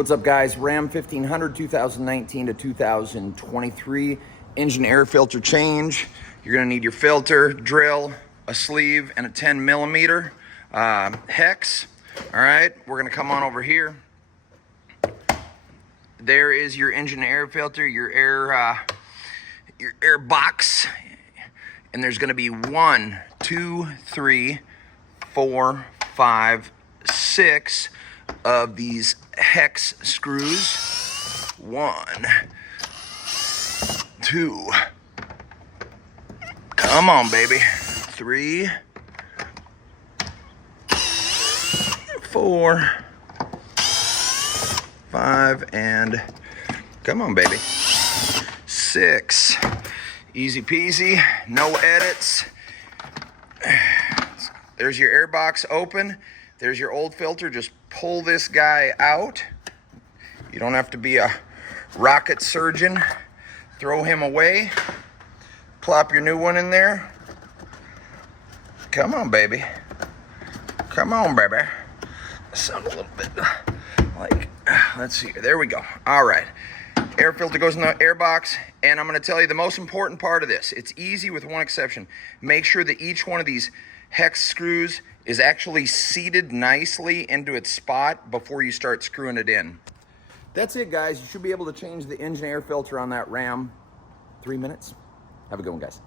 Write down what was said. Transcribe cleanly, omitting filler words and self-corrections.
What's up, guys? Ram 1500 2019 to 2023 engine air filter change. You're gonna need your filter, drill, a sleeve, and a 10 millimeter hex. All right, we're gonna come on over here. There is your engine air filter, your air box, and there's gonna be 1, 2, 3, 4, 5, 6 of these hex screws. 1, 2, come on, baby. 3, 4, 5, and come on, baby. 6. Easy peasy, no edits. There's your air box open. There's your old filter. Just pull this guy out. You don't have to be a rocket surgeon. Throw him away. Plop your new one in there. Come on, baby. Come on, baby. Sound a little bit like, let's see here. There we go. All right. Air filter goes in the air box, and I'm going to tell you the most important part of this. It's easy with one exception. Make sure that each one of these hex screws is actually seated nicely into its spot before you start screwing it in. That's it, guys. You should be able to change the engine air filter on that Ram. 3 minutes. Have a good one, guys.